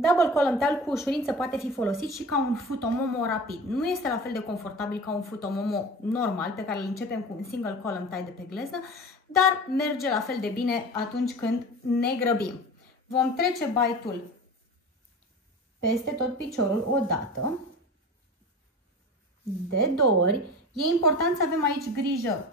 Double column tie cu ușurință poate fi folosit și ca un futomomo rapid. Nu este la fel de confortabil ca un futomomo normal pe care îl începem cu un single column tie de pe gleznă, dar merge la fel de bine atunci când ne grăbim. Vom trece bite-ul peste tot piciorul o dată, de 2 ori. E important să avem aici grijă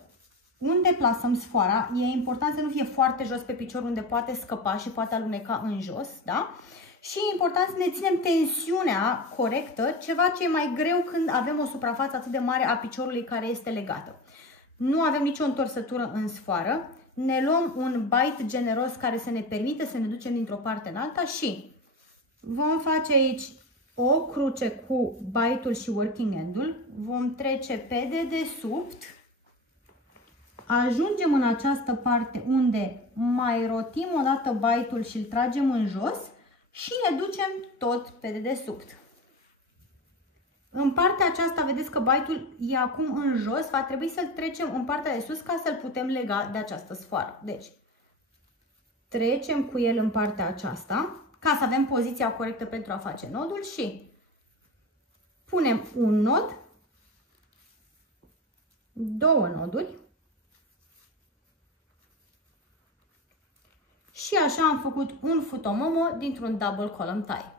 unde plasăm sfoara. E important să nu fie foarte jos pe picior unde poate scăpa și poate aluneca în jos, da? Și e important să ne ținem tensiunea corectă, ceva ce e mai greu când avem o suprafață atât de mare a piciorului care este legată. Nu avem nicio întorsătură în sfoară, ne luăm un bite generos care să ne permite să ne ducem dintr-o parte în alta și vom face aici o cruce cu bite-ul și working end-ul, vom trece pe dedesubt, ajungem în această parte unde mai rotim o dată bite-ul și îl tragem în jos și ne ducem tot pe dedesubt. În partea aceasta vedeți că bite-ul e acum în jos, va trebui să-l trecem în partea de sus ca să-l putem lega de această sfoară. Deci, trecem cu el în partea aceasta ca să avem poziția corectă pentru a face nodul și punem un nod, 2 noduri și așa am făcut un futomomo dintr-un double column tie.